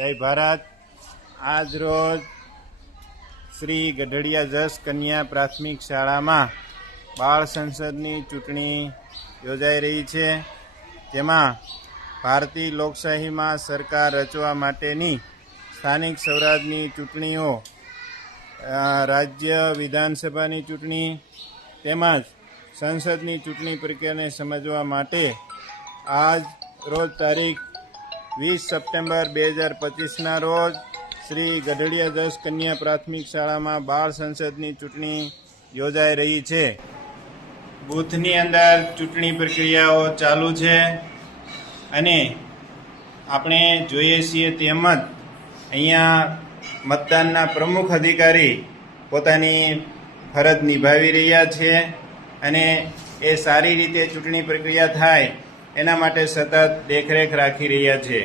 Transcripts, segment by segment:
જય ભારત। આજ રોજ શ્રી ગઢડિયા જસ કન્યા પ્રાથમિક શાળામાં બાળ સંસદની ચૂંટણી યોજાઈ રહી છે, જેમાં ભારતીય લોકશાહીમાં સરકાર રચવા માટેની સ્થાનિક સ્વરાજની ચૂંટણીઓ, રાજ્ય વિધાનસભાની ચૂંટણી તેમજ સંસદની ચૂંટણી પ્રક્રિયાને સમજવા માટે આજ રોજ તારીખ 20 સપ્ટેમ્બર 2025ના રોજ શ્રી ગઢડિયા જસ કન્યા પ્રાથમિક શાળામાં બાળ સંસદની ચૂંટણી યોજાઈ રહી છે। બૂથની અંદર ચૂંટણી પ્રક્રિયાઓ ચાલુ છે અને આપણે જોઈએ છીએ તેમજ અહીંયા મતદાનના પ્રમુખ અધિકારી પોતાની ફરજ નિભાવી રહ્યા છે અને એ સારી રીતે ચૂંટણી પ્રક્રિયા થાય એના માટે સતત દેખરેખ રાખી રહ્યા છે।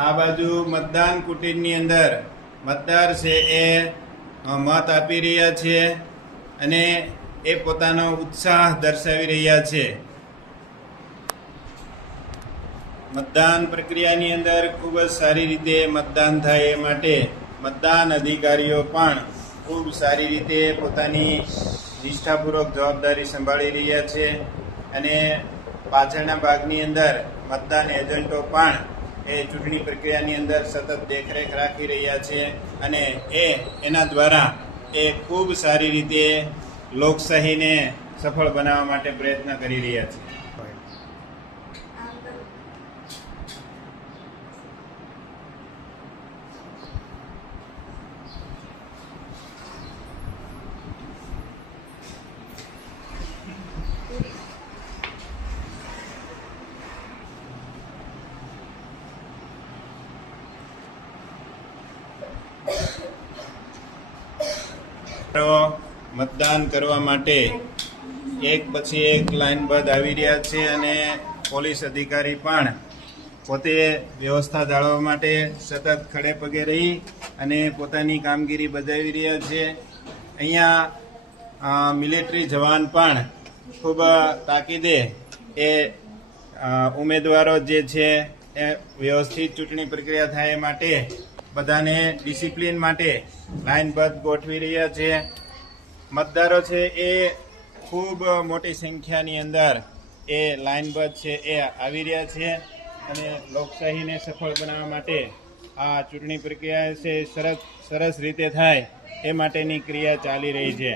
આ બાજુ મતદાન કુટીરની અંદર મતદાર છે એ મત આપી રહ્યા છે અને એ પોતાનો ઉત્સાહ દર્શાવી રહ્યા છે। મતદાન પ્રક્રિયાની અંદર ખૂબ જ સારી રીતે મતદાન થાય એ માટે મતદાન અધિકારીઓ પણ ખૂબ સારી રીતે પોતાની નિષ્ઠાપૂર્વક જવાબદારી સંભાળી રહ્યા છે અને પાછળના ભાગની અંદર મતદાન એજન્ટો પણ એ ચૂંટણી પ્રક્રિયાની અંદર સતત દેખરેખ રાખી રહ્યા છે અને એના દ્વારા એ ખૂબ સારી રીતે લોકશાહીને સફળ બનાવવા માટે પ્રયત્ન કરી રહ્યા છે। મતદાન કરવા માટે એક પછી એક લાઇનબદ્ધ આવી રહ્યા છે અને પોલીસ અધિકારી પણ પોતે વ્યવસ્થા જાળવવા માટે સતત ખડે પગે રહી અને પોતાની કામગીરી બજાવી રહ્યા છે। અહીંયા મિલિટરી જવાન પણ ખૂબ તાકીદે એ ઉમેદવારો જે છે એ વ્યવસ્થિત ચૂંટણી પ્રક્રિયા થાય એ માટે બધાને ડિસિપ્લિન માટે લાઇનબદ્ધ ગોઠવી રહ્યા છે। મતદારો છે એ ખૂબ મોટી સંખ્યાની અંદર એ લાઇનબદ્ધ છે એ આવી રહ્યા છે અને લોકશાહીને સફળ બનાવવા માટે આ ચૂંટણી પ્રક્રિયા છે સરસ રીતે થાય એ માટેની ક્રિયા ચાલી રહી છે।